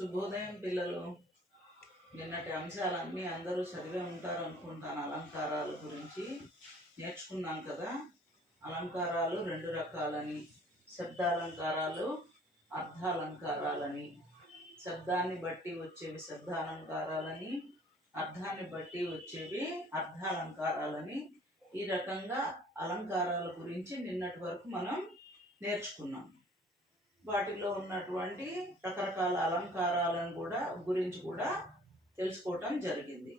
శుభోదయం పిల్లలు. నిన్నటి అంశాలన్నీ అందరూ చదివే ఉంటారు అనుకుంటాను. అలంకారాల గురించి నేర్చుకున్నాం కదా. అలంకారాలు రెండు రకాలని, శబ్దాలంకారాలు, అర్థాలంకారాలని. శబ్దాన్ని బట్టి వచ్చేవి శబ్దాలంకారాలని, అర్థాన్ని బట్టి వచ్చేవి అర్థాలంకారాలని. ఈ రకంగా అలంకారాల గురించి నిన్నటి వరకు మనం నేర్చుకున్నాం. వాటిలో ఉన్నటువంటి రకరకాల అలంకారాలను గురించి కూడా తెలుసుకోవటం జరిగింది.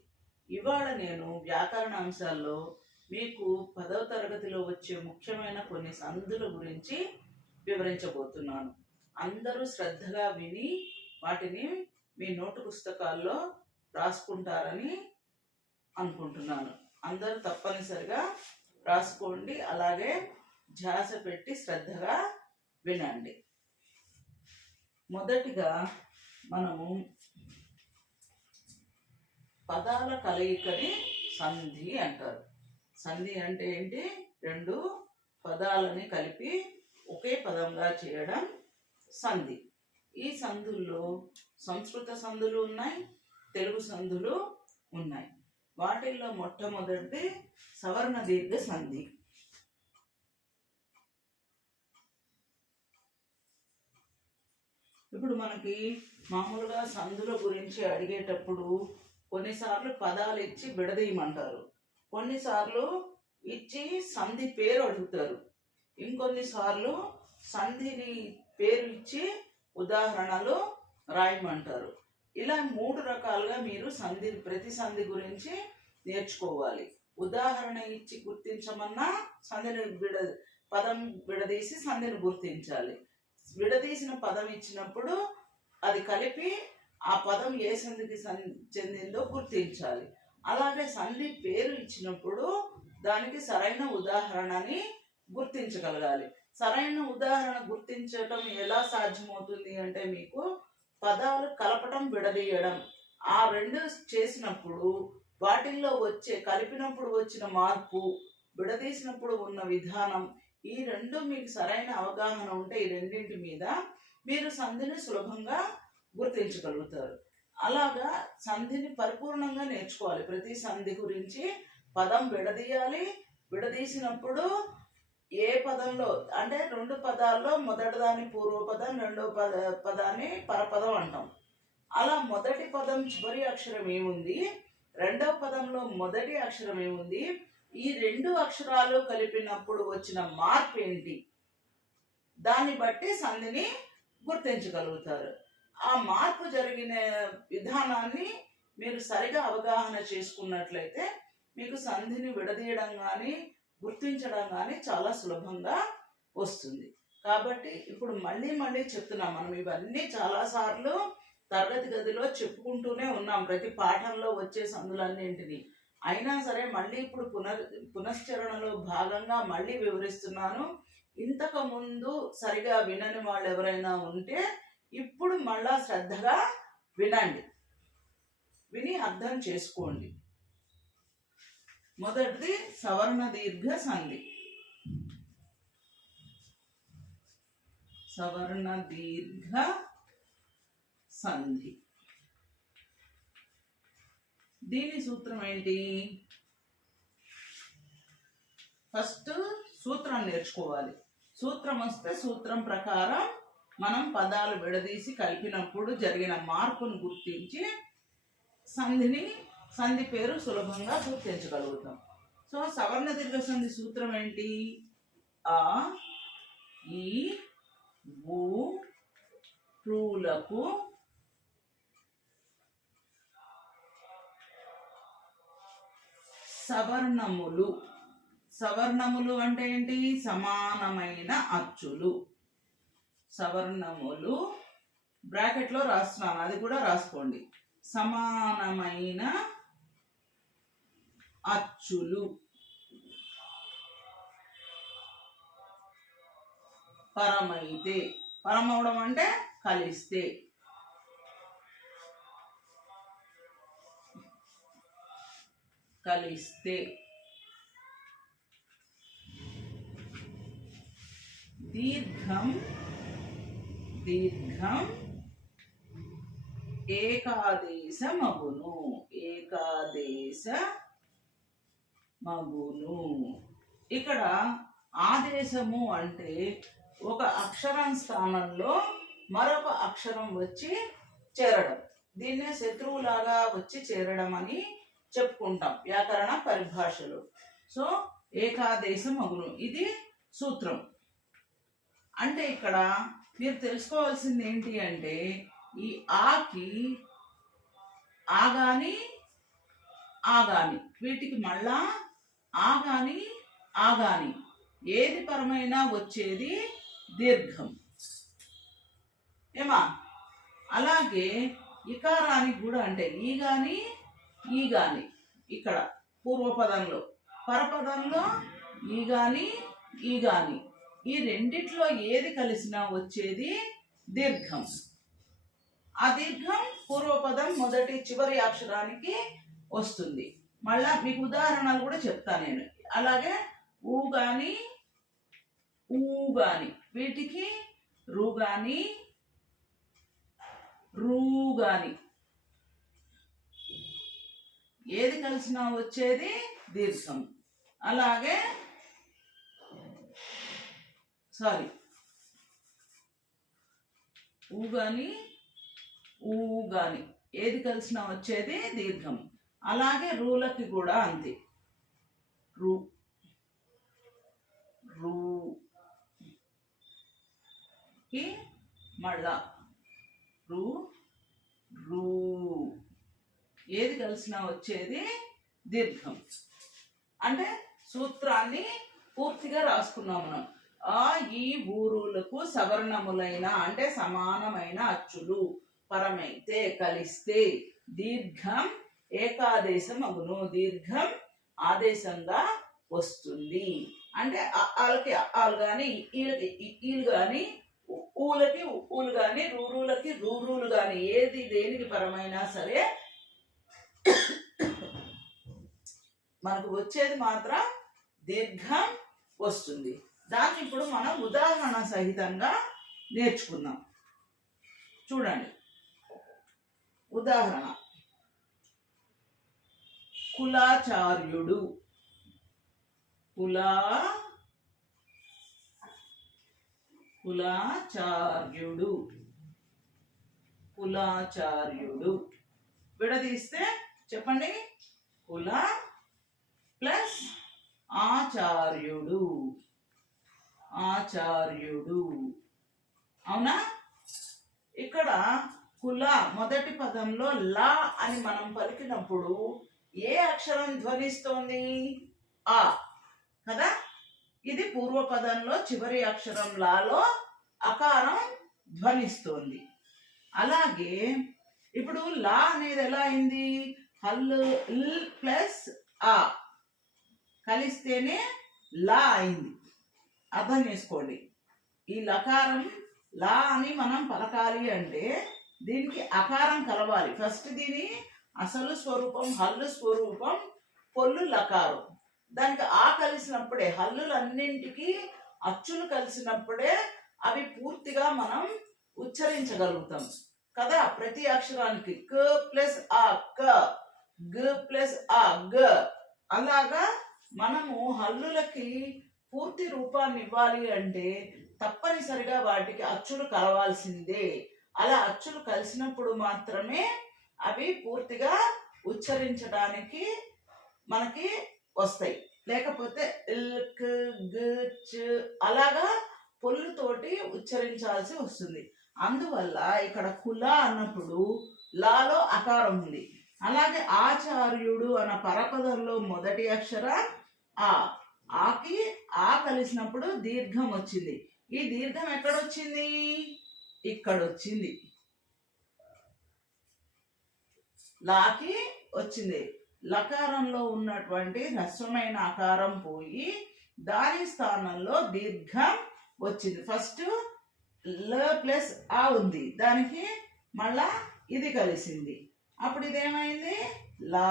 ఇవాళ నేను వ్యాకరణ అంశాల్లో మీకు 10వ తరగతిలో వచ్చే ముఖ్యమైన కొన్ని సందుల గురించి వివరించబోతున్నాను. అందరూ శ్రద్ధగా విని వాటిని మీ నోటు పుస్తకాల్లో రాసుకుంటారని అనుకుంటున్నాను. అందరూ తప్పనిసరిగా రాసుకోండి, అలాగే ధ్యాస పెట్టి శ్రద్ధగా వినండి. మొదటిగా మనము పదాల కలయికని సంధి అంటారు. సంధి అంటే ఏంటి? రెండు పదాలని కలిపి ఒకే పదంగా చేయడం సంధి. ఈ సంధుల్లో సంస్కృత సంధులు ఉన్నాయి, తెలుగు సంధులు ఉన్నాయి. వాటిల్లో మొట్టమొదటిది సవర్ణ దీర్ఘ సంధి. ఇప్పుడు మనకి మామూలుగా సంధుల గురించి అడిగేటప్పుడు కొన్నిసార్లు పదాలు ఇచ్చి విడదీయమంటారు, కొన్నిసార్లు ఇచ్చి సంధి పేరు అడుగుతారు, ఇంకొన్నిసార్లు సంధిని పేరు ఇచ్చి ఉదాహరణలు రాయమంటారు. ఇలా 3 రకాలుగా మీరు ప్రతి సంధి గురించి నేర్చుకోవాలి. ఉదాహరణ ఇచ్చి గుర్తించమన్నా పదం విడదీసి సంధిని గుర్తించాలి. విడదీసిన పదం ఇచ్చినప్పుడు అది కలిపి ఆ పదం ఏ సంధికి చెందిందో గుర్తించాలి. అలాగే సంధి పేరు ఇచ్చినప్పుడు దానికి సరైన ఉదాహరణని గుర్తించగలగాలి. సరైన ఉదాహరణ గుర్తించడం ఎలా సాధ్యమవుతుంది అంటే, మీకు పదాలు కలపటం, విడదీయడం ఆ రెండు చేసినప్పుడు వాటిల్లో కలిపినప్పుడు వచ్చిన మార్పు, విడదీసినప్పుడు ఉన్న విధానం, ఈ రెండు మీకు సరైన అవగాహన ఉంటే ఈ రెండింటి మీద మీరు సంధిని సులభంగా గుర్తించగలుగుతారు. అలాగా సంధిని పరిపూర్ణంగా నేర్చుకోవాలి. ప్రతి సంధి గురించి పదం విడదీయాలి, విడదీసినప్పుడు ఏ పదంలో అంటే 2 పదాల్లో మొదటిదాన్ని పూర్వపదం, రెండవ పదాన్ని పరపదం అంటాం. అలా మొదటి పదం చివరి అక్షరం ఏముంది, రెండవ పదంలో మొదటి అక్షరం ఏముంది, ఈ 2 అక్షరాలు కలిపినప్పుడు వచ్చిన మార్పు ఏంటి, దాన్ని బట్టి సంధిని గుర్తించగలుగుతారు. ఆ మార్పు జరిగిన విధానాన్ని మీరు సరిగా అవగాహన చేసుకున్నట్లయితే మీకు సంధిని విడదీయడం కానీ గుర్తించడం కానీ చాలా సులభంగా వస్తుంది. కాబట్టి ఇప్పుడు మళ్ళీ చెప్తున్నాం. మనం ఇవన్నీ చాలాసార్లు తరగతి గదిలో చెప్పుకుంటూనే ఉన్నాం, ప్రతి పాఠంలో వచ్చే సందులన్నింటినీ. అయినా సరే మళ్ళీ ఇప్పుడు పునశ్చరణలో భాగంగా మళ్ళీ వివరిస్తున్నాను. ఇంతకు ముందు సరిగా వినని వాళ్ళు ఎవరైనా ఉంటే ఇప్పుడు మళ్ళా శ్రద్ధగా వినండి, విని అర్థం చేసుకోండి. మొదటిది సవర్ణ దీర్ఘ సంధి. సవర్ణ దీర్ఘ సంధి దీని సూత్రం ఏంటి? ఫస్ట్ సూత్రం నేర్చుకోవాలి. సూత్రం వస్తే సూత్రం ప్రకారం మనం పదాలు విడదీసి కలిపినప్పుడు జరిగిన మార్పును గుర్తించి సంధి పేరు సులభంగా గుర్తించగలుగుతాం. సో సవర్ణ దీర్ఘ సంధి సూత్రం ఏంటి? ఆ, ఈ, ఊ, లకు సవర్ణములు. సవర్ణములు అంటే ఏంటి? సమానమైన అచ్చులు. సవర్ణములు బ్రాకెట్లో రాస్తున్నాను, అది కూడా రాసుకోండి. సమానమైన అచ్చులు. పరమైతే, పరమవడం అంటే కలిస్తే. కలిస్తే దీర్ఘం ఏకాదేశమగును. ఏకాదేశమగును. ఇక్కడ ఆదేశము అంటే ఒక అక్షరం స్థానంలో మరొక అక్షరం వచ్చి చేరడం. దీన్నే శత్రువులాగా వచ్చి చేరడం అని చెప్పుకుంటాం వ్యాకరణ పరిభాషలో. సో ఏకాదేశమగును ఇది సూత్రం. అంటే ఇక్కడ మీరు తెలుసుకోవాల్సింది ఏంటి అంటే ఈ ఆకి ఆగాని ఆగాని వీటికి మళ్ళా ఆగాని ఆగాని ఏది పరమైనా వచ్చేది దీర్ఘం. ఏమా అలాగే ఇకారానికి కూడా అంటే ఈ గాని ఇక్కడ పూర్వపదంలో, పరపదంలో ఈ గాని ఈ రెండిట్లో ఏది కలిసినా వచ్చేది దీర్ఘం. ఆ దీర్ఘం పూర్వపదం మొదటి చివరి అక్షరానికి వస్తుంది. మళ్ళా మీకు ఉదాహరణలు కూడా చెప్తా నేను. అలాగే ఊ గాని వీటికి రు గాని రూ గాని ఏది కలిసినా వచ్చేది దీర్ఘం. అలాగే ఊ గాని ఏది కలిసినా వచ్చేది దీర్ఘం. అలాగే రూలకి కూడా అంతే. రూ కి మళ్ళా రూ ఏది కలిసినా వచ్చేది దీర్ఘం. అంటే సూత్రాన్ని పూర్తిగా రాసుకున్నాం మనం. ఆ ఈ ఊరులకు సవర్ణములైన అంటే సమానమైన అచ్చులు పరమైతే కలిస్తే దీర్ఘం ఏకాదేశం అగును. దీర్ఘం ఆదేశంగా వస్తుంది. అంటే వాళ్ళకి ఆలు గాని ఈలకి ఈలు గాని ఊలకి ఊలు గాని రూరులకి రూరులు గాని ఏది దేనికి పరమైనా సరే మనకు వచ్చేది మాత్రం దీర్ఘం వస్తుంది. దాన్ని ఇప్పుడు మనం ఉదాహరణ సహితంగా నేర్చుకుందాం. చూడండి ఉదాహరణ. కులాచార్యుడు. కులాచార్యుడు విడదీస్తే చెప్పండి. కుల ప్లస్ ఆచార్యుడు. అవునా? ఇక్కడ కుల మొదటి పదంలో లా అని మనం పలికినప్పుడు ఏ అక్షరం ధ్వనిస్తోంది? ఆ కదా. ఇది పూర్వపదంలో చివరి అక్షరం లాలో అకారం ధ్వనిస్తోంది. అలాగే ఇప్పుడు లా అనేది ఎలా అయింది? హల్లు ఇల్ ప్లస్ ఆ కలిస్తేనే లా అయింది. అర్థం చేసుకోండి. ఈ లకారం లా అని మనం పలకాలి అంటే దీనికి అకారం కలవాలి. ఫస్ట్ దీని అసలు స్వరూపం హల్లు స్వరూపం పొల్లు లకారం. దానికి ఆ కలిసినప్పుడే హల్లులన్నింటికి అచ్చులు కలిసినప్పుడే అవి పూర్తిగా మనం ఉచ్చరించగలుగుతాం కదా. ప్రతి అక్షరానికి క ప్లస్ ఆ క, గ ప్లస్ ఆ గ. అలాగా మనము హల్లులకి పూర్తి రూపాన్ని ఇవ్వాలి అంటే తప్పనిసరిగా వాటికి అచ్చులు కలవాల్సిందే. అలా అచ్చులు కలిసినప్పుడు మాత్రమే అవి పూర్తిగా ఉచ్చరించడానికి మనకి వస్తాయి. లేకపోతే ఇల్క్ గచ్ అలాగా పొల్లుతోటి ఉచ్చరించాల్సి వస్తుంది. అందువల్ల ఇక్కడ కుల అన్నప్పుడు లాలో అకారం ఉంది. అలాగే ఆచార్యుడు అన్న పరపదంలో మొదటి అక్షర ఆకి ఆ కలిసినప్పుడు దీర్ఘం వచ్చింది. ఈ దీర్ఘం ఎక్కడొచ్చింది? ఇక్కడ వచ్చింది. లాకి వచ్చింది. లకారంలో ఉన్నటువంటి హ్రస్వమైన ఆకారం పోయి దాని స్థానంలో దీర్ఘం వచ్చింది. ఫస్ట్ ల ప్లస్ ఆ ఉంది, దానికి మళ్ళా ఇది కలిసింది. అప్పుడు ఇదేమైంది? లా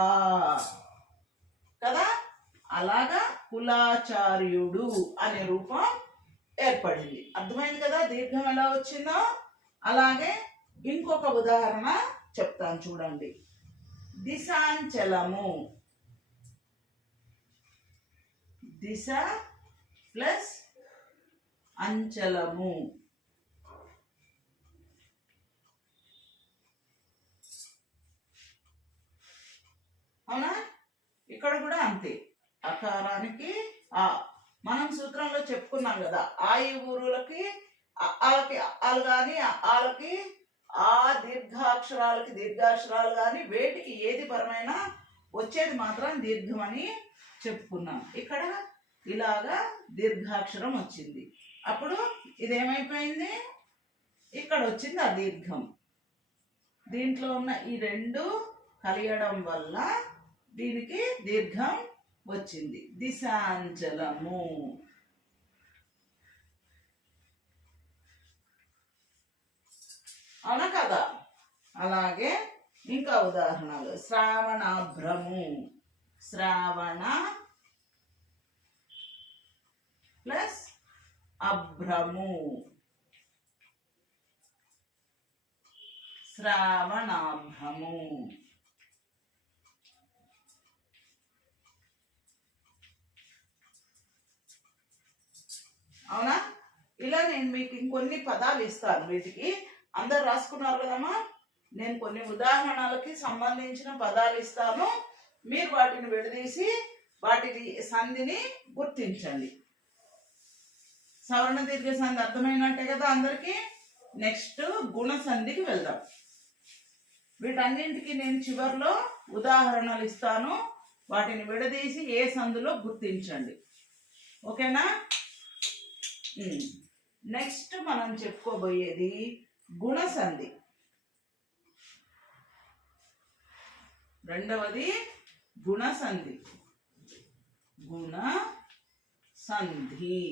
కదా. అలాగా కులాచార్యుడు అనే రూపం ఏర్పడింది. అర్థమైంది కదా దీర్ఘం ఎలా వచ్చిందో. అలాగే ఇంకొక ఉదాహరణ చెప్తాను చూడండి. దిశాంచలము, దిశ ప్లస్ అంచలము. అవునా? ఇక్కడ కూడా అంతే. అకారానికి ఆ, మనం సూత్రంలో చెప్పుకున్నాం కదా, ఆ ఈ ఊరులకి ఆలకి ఆలు కానీ ఆలకి ఆ దీర్ఘాక్షరాలకి దీర్ఘాక్షరాలు కానీ వేటికి ఏది పరమైనా వచ్చేది మాత్రం దీర్ఘం అని చెప్పుకున్నాం. ఇక్కడ ఇలాగా దీర్ఘాక్షరం వచ్చింది. అప్పుడు ఇదేమైపోయింది, ఇక్కడ వచ్చింది ఆ దీర్ఘం. దీంట్లో ఉన్న ఈ రెండు కలియడం వల్ల దీనికి దీర్ఘం వచ్చింది. దిశాంచలము. అవునా కదా? అలాగే ఇంకా ఉదాహరణలు. శ్రావణాభ్రము, శ్రావణ ప్లస్ అభ్రము, శ్రావణాభ్రము. అవునా? ఇలా నేను మీకు ఇంకొన్ని పదాలు ఇస్తాను. వీటికి అందరు రాసుకున్నారు కదమ్మా. నేను కొన్ని ఉదాహరణలకి సంబంధించిన పదాలు ఇస్తాను. మీరు వాటిని విడదీసి వాటి సంధిని గుర్తించండి. సవర్ణ దీర్ఘ సంధి అర్థమైనట్టే కదా అందరికీ. నెక్స్ట్ గుణ సంధికి వెళ్దాం. వీటన్నింటికి నేను చివరిలో ఉదాహరణలు ఇస్తాను. వాటిని విడదీసి ఏ సంధిలో గుర్తించండి. ఓకేనా? నెక్స్ట్ మనం చెప్పుకోబోయేది గుణసంధి. రెండవది గుణసంధి. గుణ సంధి.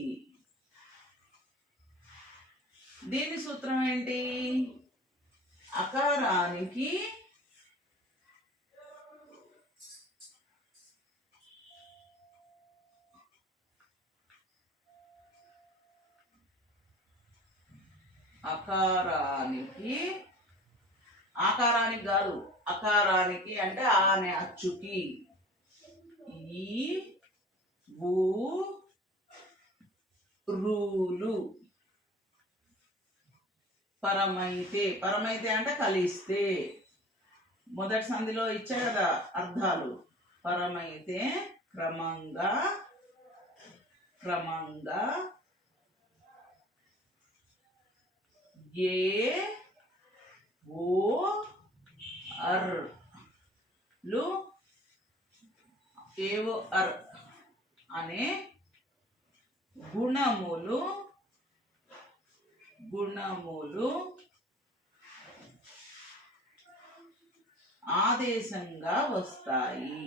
దీని సూత్రం ఏంటి? అకారానికి ఆకారానికి కాదు, అకారానికి అంటే ఆ అనే అచ్చుకి ఈ ఊ రూలు పరమైతే, పరమైతే అంటే కలిస్తే. మొదటి సంధిలో ఇచ్చా కదా అర్థాలు. పరమైతే క్రమంగా ఏ ఓ అర్ లు ఏవో అర్ అనే గుణములు ఆదేశంగా వస్తాయి.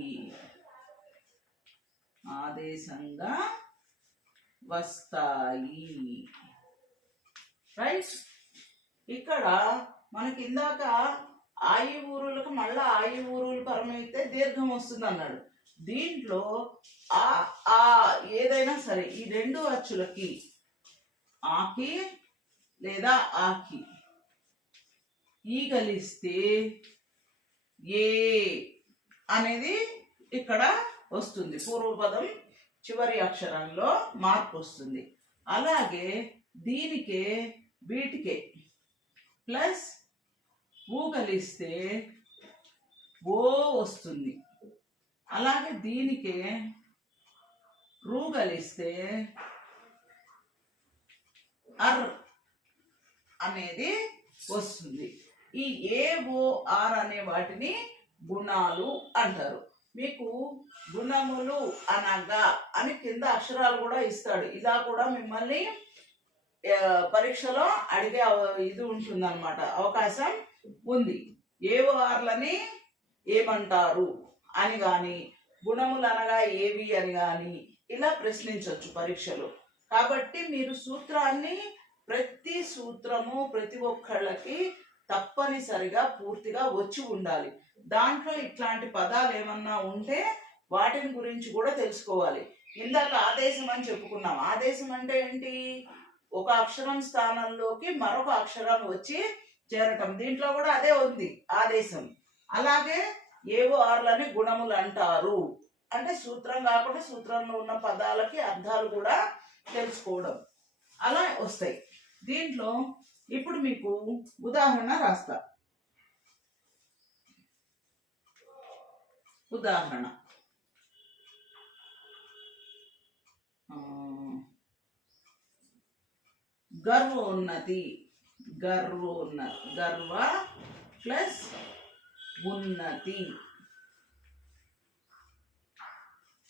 రైట్? ఇక్కడ మనకి ఇందాక ఆయి ఊరులకు మళ్ళా ఆయి ఊరులు పరమైతే దీర్ఘం వస్తుంది అన్నాడు. దీంట్లో ఆ ఏదైనా సరే ఈ రెండు అచ్చులకి ఆకి లేదా ఆకి ఈ కలిస్తే ఏ అనేది ఇక్కడ వస్తుంది. పూర్వపదం చివరి అక్షరంలో మార్పు వస్తుంది. అలాగే దీనికే వీటికే ప్లస్ ఊ కలిస్తే ఓ వస్తుంది. అలాగే దీనికే రూ కలిస్తే అర్ అనేది వస్తుంది. ఈ ఏ ఓ ఆర్ అనే వాటిని గుణాలు అంటారు. మీకు గుణములు అనగా అని కింద అక్షరాలు కూడా ఇస్తాడు. ఇలా కూడా మిమ్మల్ని పరీక్షలో అడిగే ఇది ఉంటుంది అన్నమాట, అవకాశం ఉంది. ఏవో ఆర్లని ఏమంటారు అని కానీ, గుణములు అనగా ఏవి అని కానీ ఇలా ప్రశ్నించవచ్చు పరీక్షలో. కాబట్టి మీరు సూత్రాన్ని ప్రతి సూత్రము ప్రతి ఒక్కళ్ళకి తప్పనిసరిగా పూర్తిగా వచ్చి ఉండాలి. దాంట్లో ఇట్లాంటి పదాలు ఏమన్నా ఉంటే వాటిని గురించి కూడా తెలుసుకోవాలి. ఇందాక ఆదేశం అని చెప్పుకున్నాం. ఆదేశం అంటే ఏంటి? ఒక అక్షరం స్థానంలోకి మరొక అక్షరం వచ్చి చేరటం. దీంట్లో కూడా అదే ఉంది ఆదేశం. అలాగే ఏవో ఆర్లని గుణములు అంటారు. అంటే సూత్రం కాకుండా సూత్రంలో ఉన్న పదాలకి అర్థాలు కూడా తెలుసుకోవడం అలా వస్తాయి. దీంట్లో ఇప్పుడు మీకు ఉదాహరణ రాస్తా. ఉదాహరణ గర్వోన్నతి. గర్వ ప్లస్ ఉన్నతి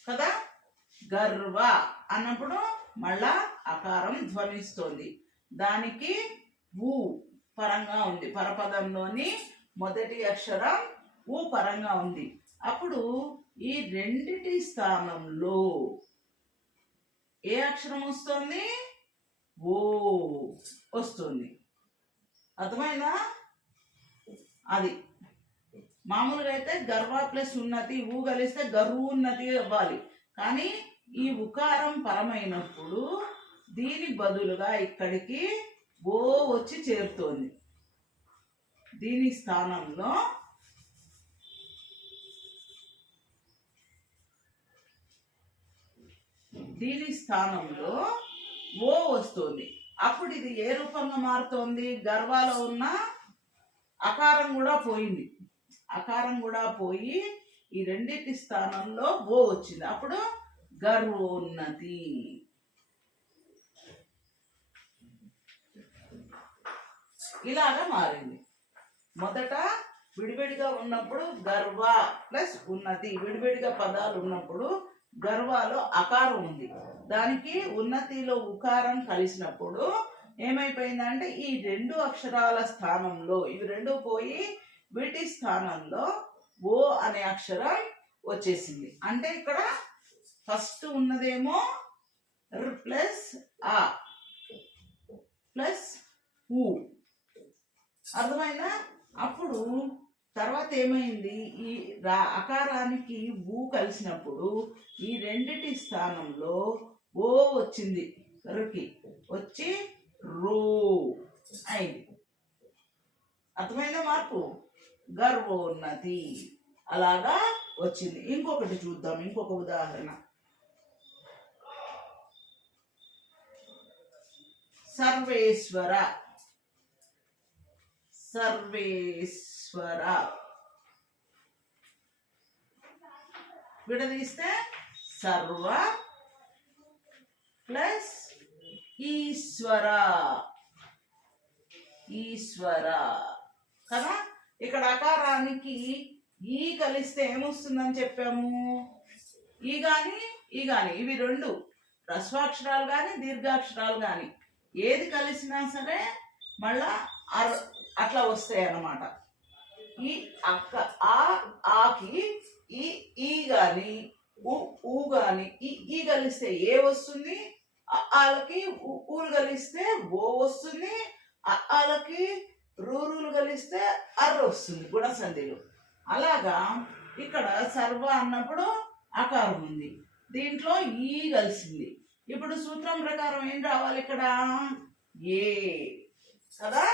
కదా. గర్వ అన్నప్పుడు మళ్ళా అకారం ధ్వనిస్తోంది. దానికి ఊ పరంగా ఉంది. పరపదంలోని మొదటి అక్షరం ఊ పరంగా ఉంది. అప్పుడు ఈ రెండిటి స్థానంలో ఏ అక్షరం వస్తుంది? ఓ వస్తుంది. అర్థమైందా? అది మామూలుగా అయితే గర్వ ప్లస్ ఉన్నతి ఊ కలిస్తే గర్వున్నతి అవ్వాలి. కానీ ఈ ఉకారం పరమైనప్పుడు దీని బదులుగా ఇక్కడికి ఓ వచ్చి చేరుతోంది. దీని స్థానంలో ఓ వస్తుంది. అప్పుడు ఇది ఏ రూపంగా మారుతోంది? గర్వాలో ఉన్న అకారం కూడా పోయింది. అకారం కూడా పోయి ఈ రెండింటి స్థానంలో ఓ వచ్చింది. అప్పుడు గర్వోన్నతి. ఇలాగా మారింది. మొదట విడివిడిగా ఉన్నప్పుడు గర్వ ప్లస్ ఉన్నతి, విడివిడిగా పదాలు ఉన్నప్పుడు గర్వాలో అకారం ఉంది. దానికి ఉన్నతిలో ఉకారం కలిసినప్పుడు ఏమైపోయిందంటే ఈ రెండు అక్షరాల స్థానంలో ఇవి రెండు పోయి వీటి స్థానంలో ఓ అనే అక్షరం వచ్చేసింది. అంటే ఇక్కడ ఫస్ట్ ఉన్నదేమో ర్ ప్లస్ ఆ ప్లస్ ఊ. అర్థమైందా? అప్పుడు తర్వాత ఏమైంది? ఈ అకారానికి ఊ కలిసినప్పుడు ఈ రెండిటి స్థానంలో ఓ వచ్చింది. రుకి వచ్చి రో అయింది. అర్థమైందా మార్పు? గర్వోన్నతి అలాగా వచ్చింది. ఇంకొకటి చూద్దాం. ఇంకొక ఉదాహరణ. సర్వేశ్వర. విడదీస్తే సర్వ ప్లస్ ఈశ్వర కదా. ఇక్కడ అకారానికి ఈ కలిస్తే ఏమొస్తుందని చెప్పాము? ఈ గాని ఇవి రెండు హ్రస్వాక్షరాలు కానీ దీర్ఘాక్షరాలు కానీ ఏది కలిసినా సరే మళ్ళా అట్లా వస్తాయి అన్నమాట. ఈ ఆకి ఈ గాని ఊ గాని ఈ కలిస్తే ఏ వస్తుంది? ఆలకి ఊలు కలిస్తే ఓ వస్తుంది. ఆలకి రూరులు కలిస్తే అర్ర వస్తుంది గుణసంధిలో. అలాగా ఇక్కడ సర్వ అన్నప్పుడు అకారం ఉంది. దీంట్లో ఈ కలిసింది. ఇప్పుడు సూత్రం ప్రకారం ఏం రావాలి? ఇక్కడ ఏ కదా.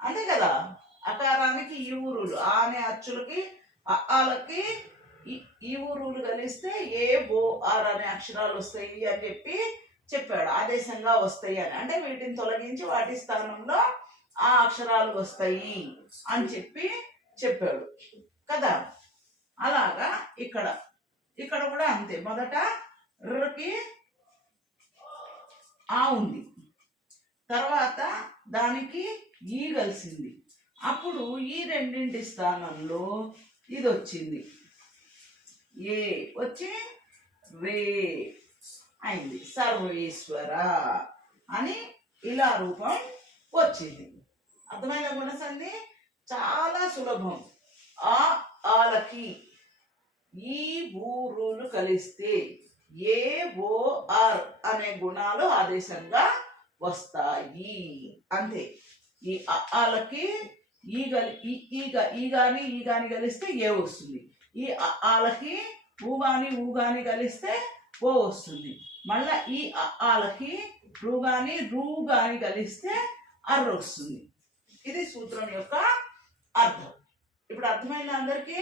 అంతే కదా. అకారానికి ఈ ఊరులు ఆ అనే అచ్చులకి ఆలకి ఈ ఊరులు కలిస్తే ఏ ఓ ఆర్ అనే అక్షరాలు వస్తాయి అని చెప్పాడు. ఆదేశంగా వస్తాయి అని. అంటే వీటిని తొలగించి వాటి స్థానంలో ఆ అక్షరాలు వస్తాయి అని చెప్పాడు కదా. అలాగా ఇక్కడ కూడా అంతే. మొదట రుకి ఆ ఉంది, తర్వాత దానికి ఈ కలిసింది. అప్పుడు ఈ రెండింటి స్థానంలో ఇది వచ్చింది. ఏ వచ్చి రే అయింది. సర్వేశ్వర అని ఇలా రూపం వచ్చింది. అర్థమైన గుణసంధి చాలా సులభం. ఆలకి ఈ ఊరులు కలిస్తే ఏ ఓ ఆర్ అనే గుణాలు ఆదేశంగా వస్తాయి. అంతే. ఈ ఆలకి ఈ గాని కలిస్తే ఏ వస్తుంది. ఈ ఆలకి ఊ గాని కలిస్తే ఓ వస్తుంది. మళ్ళా ఈ ఆలకి రూ గాని కలిస్తే అర్ర వస్తుంది. ఇది సూత్రం యొక్క అర్థం. ఇప్పుడు అర్థమైంది అందరికీ?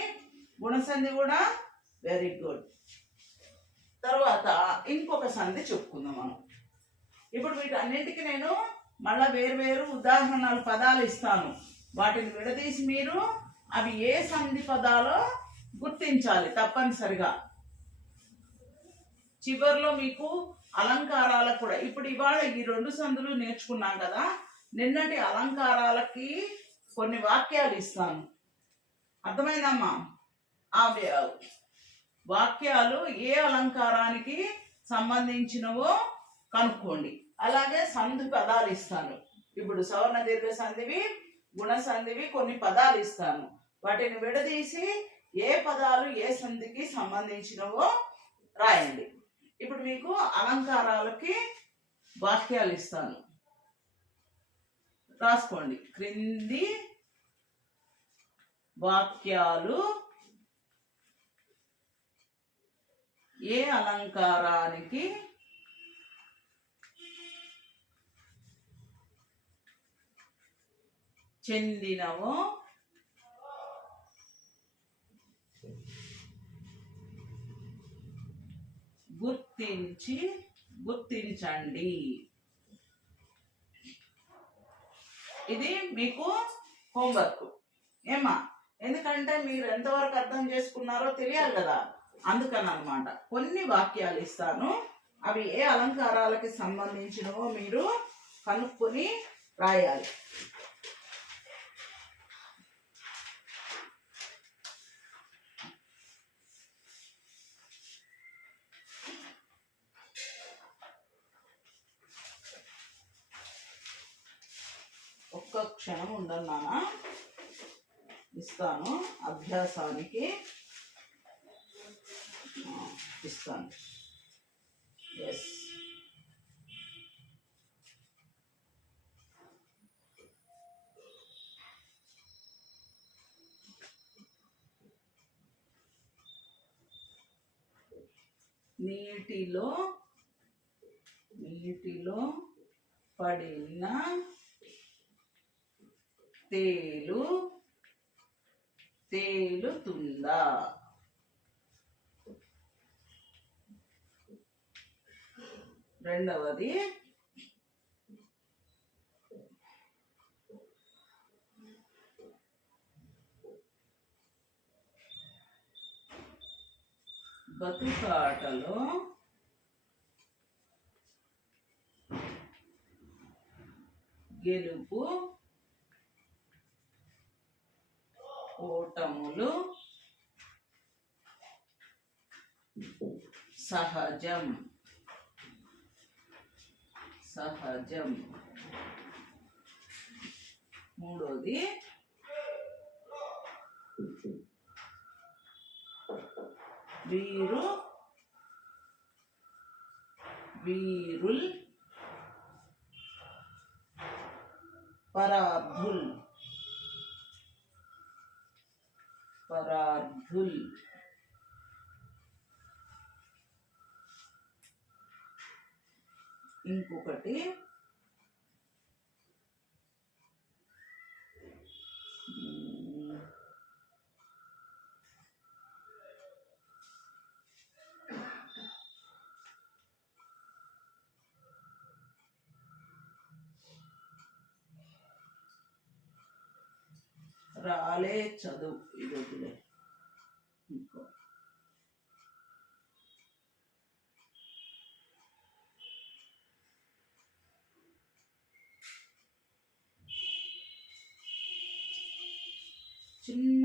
గుణసంధి కూడా వెరీ గుడ్. తర్వాత ఇంకొక సంధి చెప్పుకుందాం మనం. ఇప్పుడు వీటన్నింటికి నేను మళ్ళా వేరు ఉదాహరణలు పదాలు ఇస్తాను. వాటిని విడదీసి మీరు అవి ఏ సంధి పదాలో గుర్తించాలి తప్పనిసరిగా. చివరిలో మీకు అలంకారాలకు కూడా, ఇప్పుడు ఇవాళ ఈ 2 సందులు నేర్చుకున్నాం కదా, నిన్నటి అలంకారాలకి కొన్ని వాక్యాలు ఇస్తాను. అర్థమైందమ్మా? ఆ వాక్యాలు ఏ అలంకారానికి సంబంధించినవో కనుక్కోండి. అలాగే సంధి పదాలు ఇస్తాను. ఇప్పుడు సవర్ణ దీర్ఘ సంధివి, గుణ సంధివి కొన్ని పదాలు ఇస్తాను. వాటిని విడదీసి ఏ పదాలు ఏ సంధికి సంబంధించినవో రాయండి. ఇప్పుడు మీకు అలంకారాలకి వాక్యాలు ఇస్తాను, రాసుకోండి. క్రింది వాక్యాలు ఏ అలంకారానికి చెందినవో గుర్తించండి. ఇది మీకు హోంవర్క్ ఏమా? ఎందుకంటే మీరు ఎంతవరకు అర్థం చేసుకున్నారో తెలియాలి కదా, అందుకని అన్నమాట. కొన్ని వాక్యాలు ఇస్తాను, అవి ఏ అలంకారాలకి సంబంధించినవో మీరు కనుక్కొని రాయాలి. ఒక్క క్షణం ఉండండి నాన్న, ఇస్తాను. అభ్యాసానికి ఇస్తాను. ఎస్, నీటిలో పడిన తేలుతుందా? రెండవది, బతుకాటలో గెలుపు ఓటములు సహజం. మూడోది, వీరుల్ పరార్థుల్. ఇంకొకటి, రాలే చదువు. ఇది వదిలే. ఇంకో చిన్న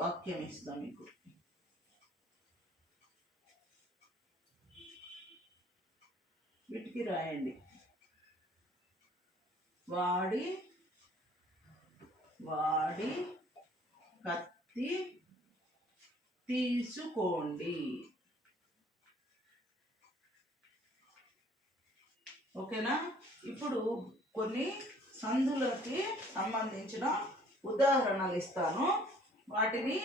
వాక్యం ఇస్తా మీకు. వీటికి రాయండి. వాడి కత్తి తీసుకోండి. ఓకేనా? ఇప్పుడు కొన్ని సంధులకి సంబంధించిన ఉదాహరణలు ఇస్తాను. వాటిని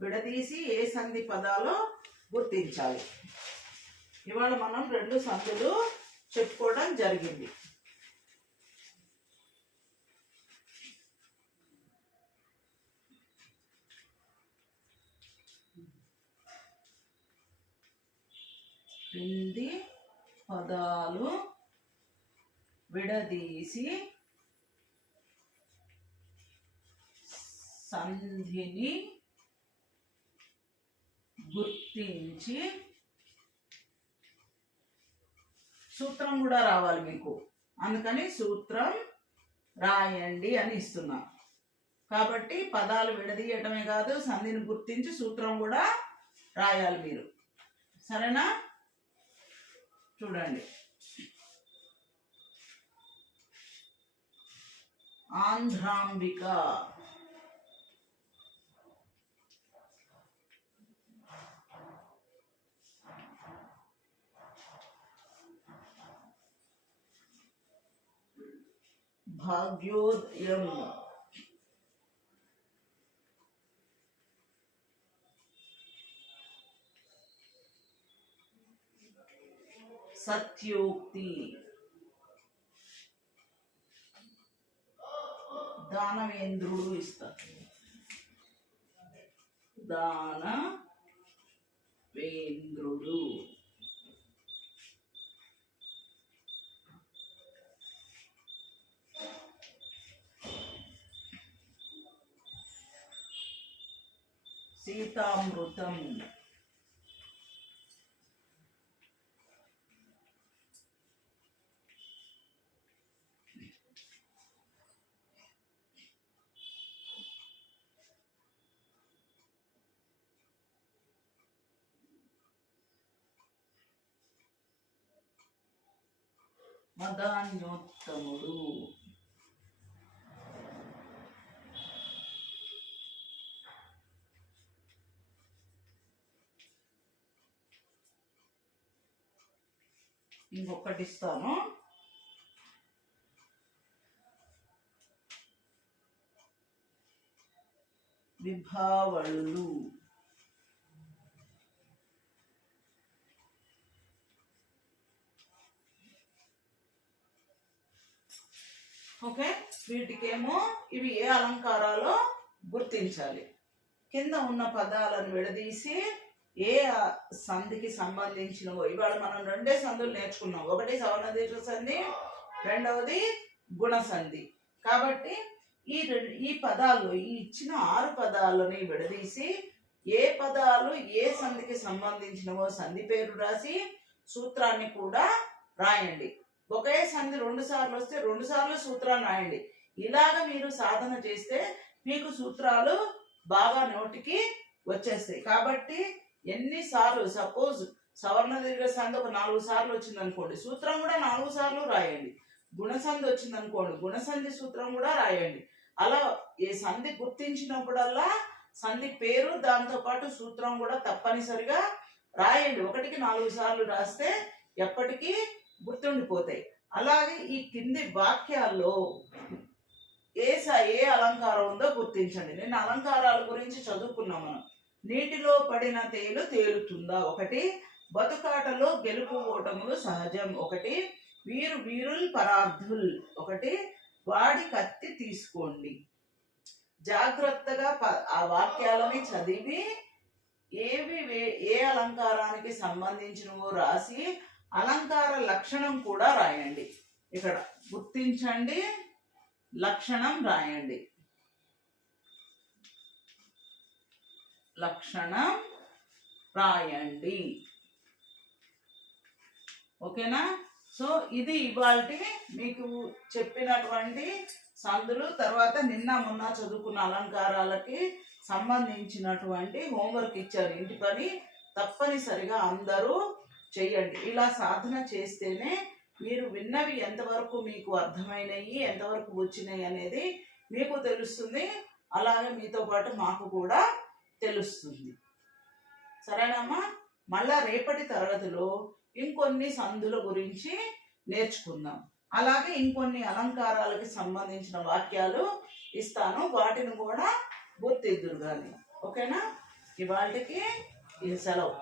విడదీసి ఏ సంధి పదాలో గుర్తించాలి. ఇవాళ మనం 2 సంధులు చెప్పుకోవడం జరిగింది. క్రింది పదాలు విడదీసి సంధిని గుర్తించి సూత్రం కూడా రావాలి మీకు, అందుకని సూత్రం రాయండి అని ఇస్తున్నా. కాబట్టి పదాలు విడదీయటమే కాదు, సంధిని గుర్తించి సూత్రం కూడా రాయాలి మీరు. సరేనా? చూడండి. ఆంధ్రాంబిక, భాగ్యోదయం, సత్యోక్తి, దానవేంద్రుడు ఇస్తారు, దానవేంద్రుడు, సీతామృతం, మదాన్యోత్తముడు, ఇంకొకటి ఇస్తాను. విభావళులు, ఓకే. వీటికేమో ఇవి ఏ అలంకారాలో గుర్తించాలి. కింద ఉన్న పదాలను విడదీసి ఏ సంధికి సంబంధించినవో, ఇవాళ మనం రెండే సంధులు నేర్చుకున్నాం. ఒకటి సవర్ణదీర్ఘ సంధి, రెండవది గుణ సంధి. కాబట్టి ఈ పదాలు, ఈ ఇచ్చిన 6 పదాలని విడదీసి ఏ పదాలు ఏ సంధికి సంబంధించినవో సంధి పేరు రాసి సూత్రాన్ని కూడా రాయండి. ఒకే సంధి 2 సార్లు వస్తే 2 సార్లు సూత్రాన్ని రాయండి. ఇలాగ మీరు సాధన చేస్తే మీకు సూత్రాలు బాగా నోటికి వచ్చేస్తాయి. కాబట్టి ఎన్నిసార్లు, సపోజ్ సవర్ణ దీర్ఘ సంధి ఒక 4 సార్లు వచ్చింది అనుకోండి, సూత్రం కూడా 4 సార్లు రాయండి. గుణసంధి వచ్చింది అనుకోండి, గుణసంధి సూత్రం కూడా రాయండి. అలా ఏ సంధి గుర్తించినప్పుడల్లా సంధి పేరు దాంతో పాటు సూత్రం కూడా తప్పనిసరిగా రాయండి. 1కి 4 సార్లు రాస్తే ఎప్పటికీ గుర్తుండిపోతాయి. అలాగే ఈ కింది వాక్యాల్లో ఏ అలంకారం ఉందో గుర్తించండి. నేను అలంకారాల గురించి చదువుకున్నాం మనం. నీటిలో పడిన తేలు తేలుతుందా, 1. బతుకాటలో గెలుపు ఓటములు సహజం, 1. వీరుల్ పరార్థుల్, 1. వాడి కత్తి తీసుకోండి. జాగ్రత్తగా ఆ వాక్యాలని చదివి ఏ అలంకారానికి సంబంధించినవో రాసి అలంకార లక్షణం కూడా రాయండి. ఇక్కడ గుర్తించండి, లక్షణం రాయండి. లక్షణం రాయండి. ఓకేనా? సో ఇది ఇవాల్టి మీకు చెప్పినటువంటి సందులు. తర్వాత నిన్న మొన్న చదువుకున్న అలంకారాలకి సంబంధించినటువంటి హోంవర్క్ ఇచ్చారు. ఇంటి పని తప్పనిసరిగా అందరూ చెయ్యండి. ఇలా సాధన చేస్తేనే మీరు విన్నవి ఎంతవరకు మీకు అర్థమైనవి, ఎంతవరకు వచ్చినాయి అనేది మీకు తెలుస్తుంది. అలాగే మీతో పాటు మాకు కూడా తెలుస్తుంది. సరేనమ్మా? మళ్ళా రేపటి తరగతిలో ఇంకొన్ని సందుల గురించి నేర్చుకుందాం. అలాగే ఇంకొన్ని అలంకారాలకి సంబంధించిన వాక్యాలు ఇస్తాను, వాటిని కూడా గుర్తిద్దురు కానీ. ఓకేనా? ఇవాళకి ఇది సెలవు.